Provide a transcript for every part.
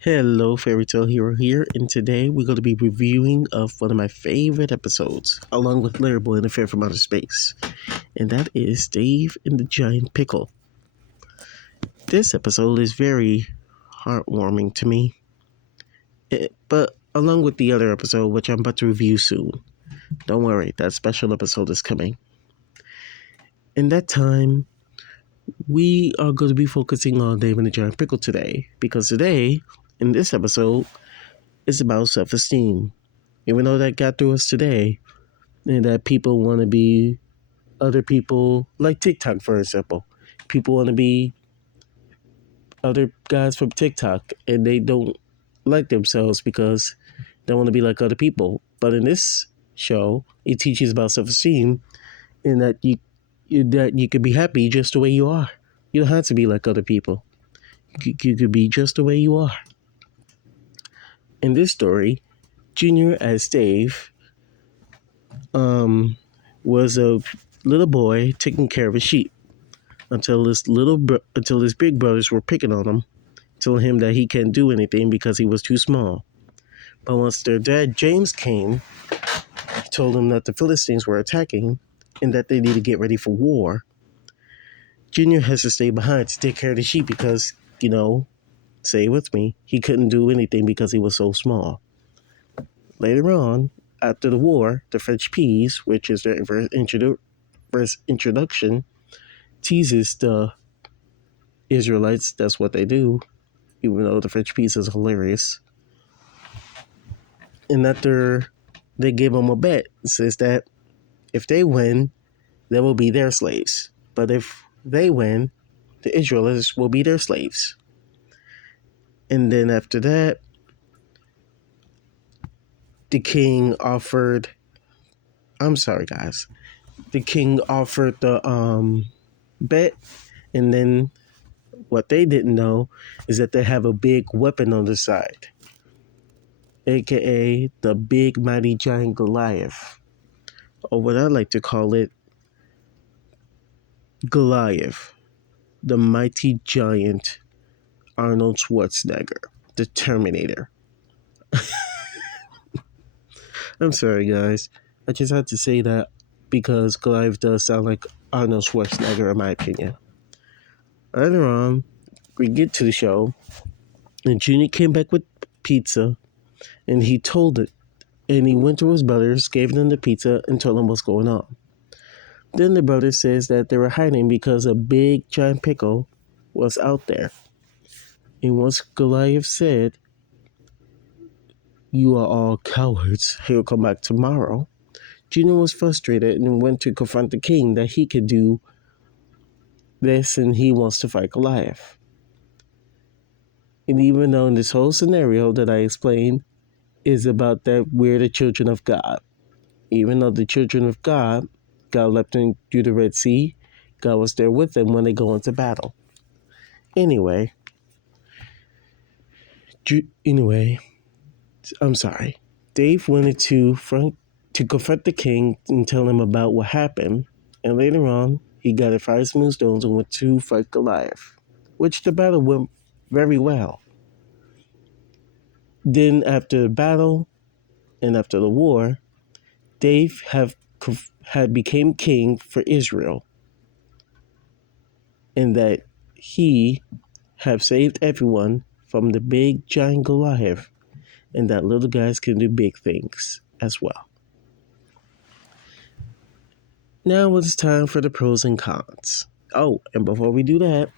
Hello, Fairy Tale Hero here, and today we're going to be reviewing of one of my favorite episodes, along with Larry Boy and the Fair from Outer Space, and that is Dave and the Giant Pickle. This episode is very heartwarming to me, but along with the other episode, which I'm about to review soon. Don't worry, that special episode is coming. In that time, we are going to be focusing on Dave and the Giant Pickle today, because today, in this episode, it's about self-esteem. Even though that got through us today, and that people want to be other people, like TikTok, for example. People want to be other guys from TikTok, and they don't like themselves because they want to be like other people. But in this show, it teaches about self-esteem, and that you could be happy just the way you are. You don't have to be like other people. You could be just the way you are. In this story, Junior as Dave was a little boy taking care of his sheep until his big brothers were picking on him, telling him that he can't do anything because he was too small. But once their dad James came, he told him that the Philistines were attacking and that they need to get ready for war. Junior has to stay behind to take care of the sheep because, say it with me, he couldn't do anything because he was so small. Later on, after the war, the French peas, which is their first introduction, teases the Israelites. That's what they do, even though the French peas is hilarious. And after they gave them a bet, it says that if they win, they will be their slaves. But if they win, the Israelites will be their slaves. And then after that, the king offered the bet, and then what they didn't know is that they have a big weapon on the side, aka the big mighty giant Goliath, or what I like to call it, Goliath, the mighty giant Arnold Schwarzenegger, the Terminator. I'm sorry, guys. I just had to say that because Goliath does sound like Arnold Schwarzenegger, in my opinion. Later on, we get to the show, and Junior came back with pizza, and he told it. And he went to his brothers, gave them the pizza, and told them what's going on. Then the brother says that they were hiding because a big giant pickle was out there. And once Goliath said, "You are all cowards, he'll come back tomorrow," Junior was frustrated and went to confront the king that he could do this and he wants to fight Goliath. And even though in this whole scenario that I explained is about that we're the children of God, even though the children of God left them through the Red Sea, God was there with them when they go into battle. Anyway, I'm sorry. Dave wanted to confront the king and tell him about what happened, and later on, he gathered 5 smooth stones and went to fight Goliath, which the battle went very well. Then after the battle and after the war, Dave had became king for Israel, and that he have saved everyone from the big giant Goliath, and that little guys can do big things as well. Now it's time for the pros and cons. Oh, and before we do that,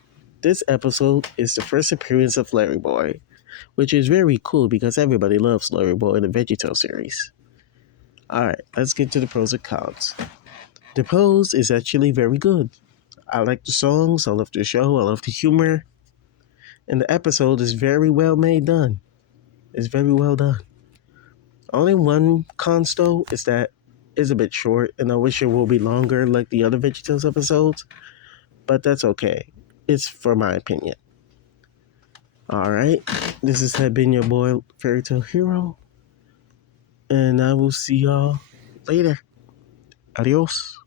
this episode is the first appearance of Larry Boy, which is very cool because everybody loves Larry Boy in the VeggieTales series. Alright, let's get to the pros and cons. The pros is actually very good. I like the songs, I love the show, I love the humor, and the episode is very well done. It's very well done. Only one cons though is that it's a bit short, and I wish it will be longer like the other VeggieTales episodes, but that's okay. It's for my opinion. Alright, this has been your boy Fairy Tale Hero, and I will see y'all later. Adios.